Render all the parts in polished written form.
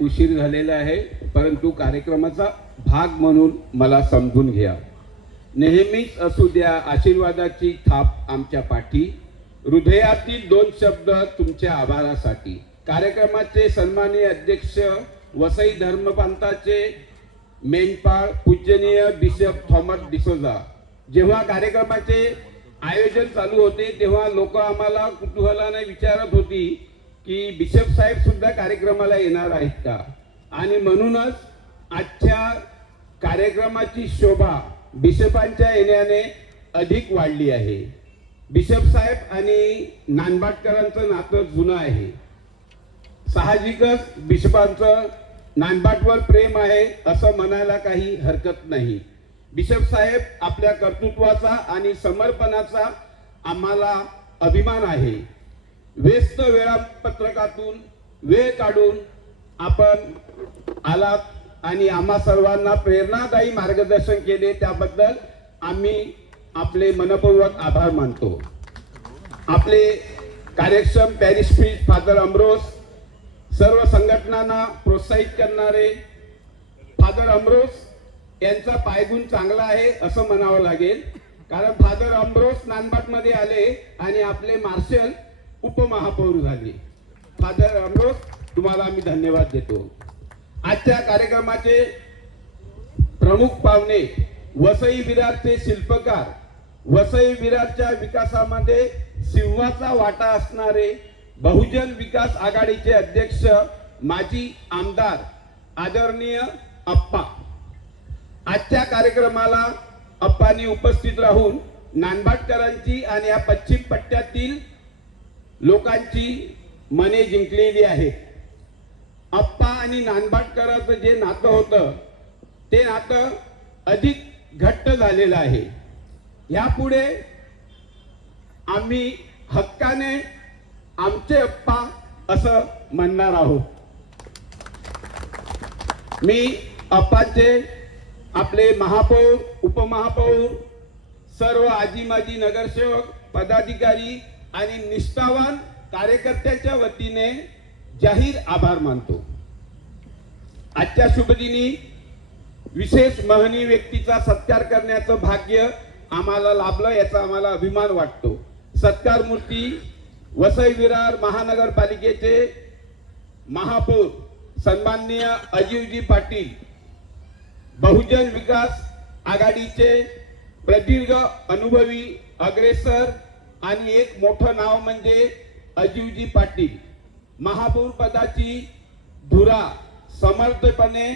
उशीर झालेला आहे, परंतु कार्यक्रमाचा भाग म्हणून मला समजून घ्या. नेहमीच असू द्या आशीर्वादाची थाप आमच्या पाठी, हृदयातील 2 शब्द तुमच्या आभारासाठी. कार्यक्रमाचे सन्माननीय अध्यक्ष वसई धर्मपंथाचे मेंढपाळ पूजनीय बिशप थॉमस डिसोजा, जेव्हा कार्यक्रमाचे आयोजन चालू होते तेव्हा लोक आम्हाला कुतूहलाने विचारत होती की बिशप साहेब सुद्धा कार्यक्रमाला येणार आहेत का, आणि म्हणूनच आजच्या कार्यक्रमाची शोभा बिशपांच्या येण्याने अधिक वाढली आहे. बिशप साहेब आणि नानबाटकरांचं नातं जुनं आहे. साहजिकच बिशपांचं नानबाटवर प्रेम आहे असं म्हणायला काही हरकत नाही. बिशप साहेब आपल्या कर्तृत्वाचा आणि समर्पणाचा आम्हाला अभिमान आहे. व्यस्त वेळापत्रकातून वेळ काढून आपण आलात आणि आम्हा सर्वांना प्रेरणादायी मार्गदर्शन केले, त्याबद्दल आम्ही आपले मनपूर्वक आभार मानतो. आपले कार्यक्षम पॅरिश प्रीस्ट फादर अमरोस, सर्व संघटनांना प्रोत्साहित करणारे फादर अमरोस यांचा पायगुण चांगला आहे असं म्हणावं लागेल, कारण फादर अमरोस नानबाटमध्ये आले आणि आपले मार्शल उपमहापौर झाले. फादर अमरोस, तुम्हाला आम्ही धन्यवाद देतो. आजच्या कार्यक्रमाचे प्रमुख पाहुणे वसई विरारचे शिल्पकार, वसई विरारच्या विकासामध्ये सिंहाचा वाटा असणारे बहुजन विकास आघाडीचे अध्यक्ष माजी आमदार आदरणीय अप्पा. आजच्या कार्यक्रमाला अप्पांनी उपस्थित राहून नानबाटकरांची आणि या पश्चिम पट्ट्यातील लोकांची मने जिंकलेली आहेत. अप्पा आणि नानबाटकरांचं जे नातं होतं ते नातं अधिक घट्ट झालेलं आहे. यापुढे आम्ही हक्काने आमचे अप्पा असं म्हणणार आहोत. मी अप्पांचे, आपले महापौर, उपमहापौर, सर्व आजी माजी नगरसेवक, पदाधिकारी आणि निष्ठावान कार्यकर्त्यांच्या वतीने जाहीर आभार मानतो. आजच्या शुभदिनी विशेष महनीय व्यक्तीचा सत्कार करण्याचं भाग्य आम्हाला लाभलं, याचा आम्हाला अभिमान वाटतो. सत्कार मूर्ती वसई विरार महानगरपालिकेचे महापौर सन्माननीय अजीवजी पाटील, बहुजन विकास आघाडीचे प्रदीर्घ अनुभवी अग्रेसर आणि एक मोठं नाव म्हणजे अजीवजी पाटील, महापौर पदाची धुरा समर्थपणे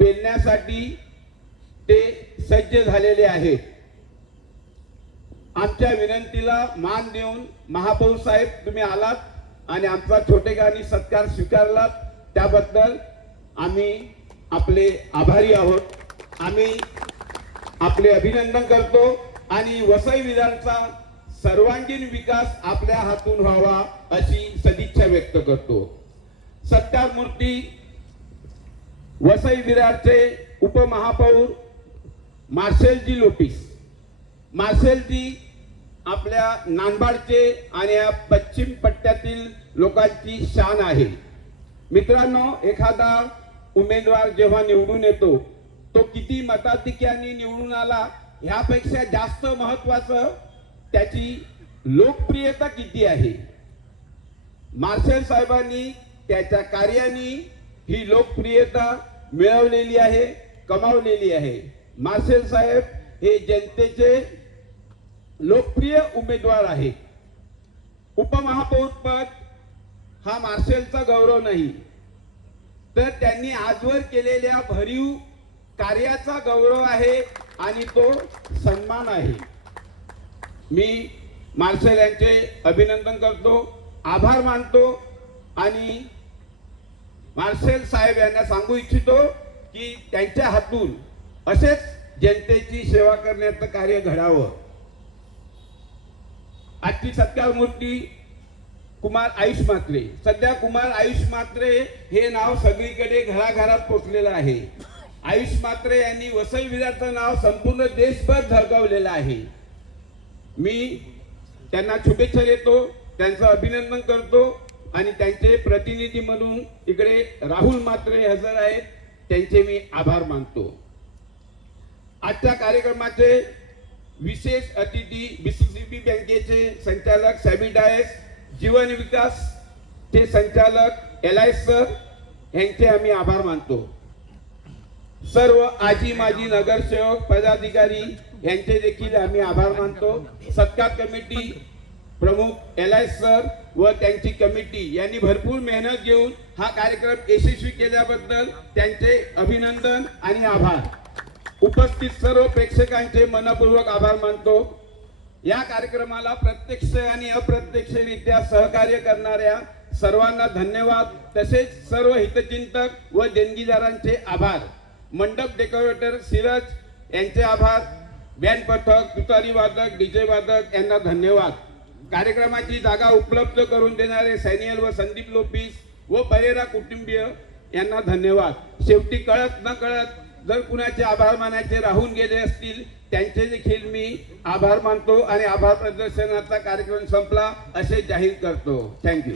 पेलण्यासाठी ते सज्ज झालेले आहेत. आमच्या विनंतीला मान देऊन महापौर साहेब तुम्ही आलात आणि आमचा छोटेखानी सत्कार स्वीकारलात, त्याबद्दल आम्ही आपले आभारी आहोत. आम्ही आपले अभिनंदन करतो आणि वसई विरारचा सर्वांगीण विकास आपल्या हातून व्हावा अशी सदिच्छा व्यक्त करतो. सत्कार मूर्ती वसई विरारचे उपमहापौर मार्शलजी लोपिस. मार्शलजी आपल्या नानबाडचे आणि या पश्चिम पट्ट्यातील लोकांची शान आहे. मित्रांनो, एखादा उमेदवार जेव्हा निवडून येतो तो किती मताधिक्याने निवडून आला ह्यापेक्षा जास्त महत्वाचं त्याची लोकप्रियता किती आहे. मार्शल साहेबांनी त्याच्या कार्याने ही लोकप्रियता मिळवलेली आहे, कमावलेली आहे. मार्शल साहेब हे जनतेचे लोकप्रिय उमेदवार आहे. उपमहापौर पद हा मार्शलचा गौरव नाही, तर त्यांनी आजवर केलेल्या भरीव कार्याचा गौरव आहे आणि तो सन्मान आहे. मी मार्शल यांचे अभिनंदन करतो, आभार मानतो आणि मार्शल साहेब यांना सांगू इच्छितो की त्यांच्या हातून असेच जनतेची सेवा करण्याचं कार्य घडावं. आजची सत्कार मूर्ती कुमार आयुष म्हात्रे. सध्या कुमार आयुष म्हात्रे हे नाव सगळीकडे घराघरात पोचलेलं आहे. आयुष म्हात्रे यांनी वसई विरारचं नाव संपूर्ण देशभर झळकावलेलं आहे. मी त्यांना शुभेच्छा देतो, त्यांचं अभिनंदन करतो आणि त्यांचे प्रतिनिधी म्हणून इकडे राहुल म्हात्रे हजर आहेत, त्यांचे मी आभार मानतो. आजच्या कार्यक्रमाचे विशेष अतिथी बीसीसीबी बँकेचे संचालक सॅबी डायस, जीवन विकास चे संचालक एलायस सर यांचे आम्ही आभार मानतो. सर्व आजी माजी नगरसेवक पदाधिकारी यांचे देखील आम्ही आभार मानतो. सत्कार कमिटी प्रमुख एलायस सर व त्यांची कमिटी यांनी भरपूर मेहनत घेऊन हा कार्यक्रम यशस्वी केल्याबद्दल त्यांचे अभिनंदन आणि आभार. उपस्थित सर्व प्रेक्षकांचे मनपूर्वक आभार मानतो. या कार्यक्रमाला प्रत्यक्ष आणि अप्रत्यक्षरित्या सहकार्य करणाऱ्या सर्वांना धन्यवाद. तसेच सर्व हितचिंतक व देणगीदारांचे आभार. मंडप डेकोरेटर सिरज यांचे आभार. बँड पथक, तुतारी वादक, डीजे वादक यांना धन्यवाद. कार्यक्रमाची जागा उपलब्ध करून देणारे सॅनियल व संदीप लोपिस व परेरा कुटुंबीय यांना धन्यवाद. शेवटी कळत न कळत जर कुणाचे आभार मानायचे राहून गेले असतील त्यांचे देखील मी आभार मानतो आणि आभार प्रदर्शनाचा कार्यक्रम संपला असे जाहीर करतो. थँक्यू.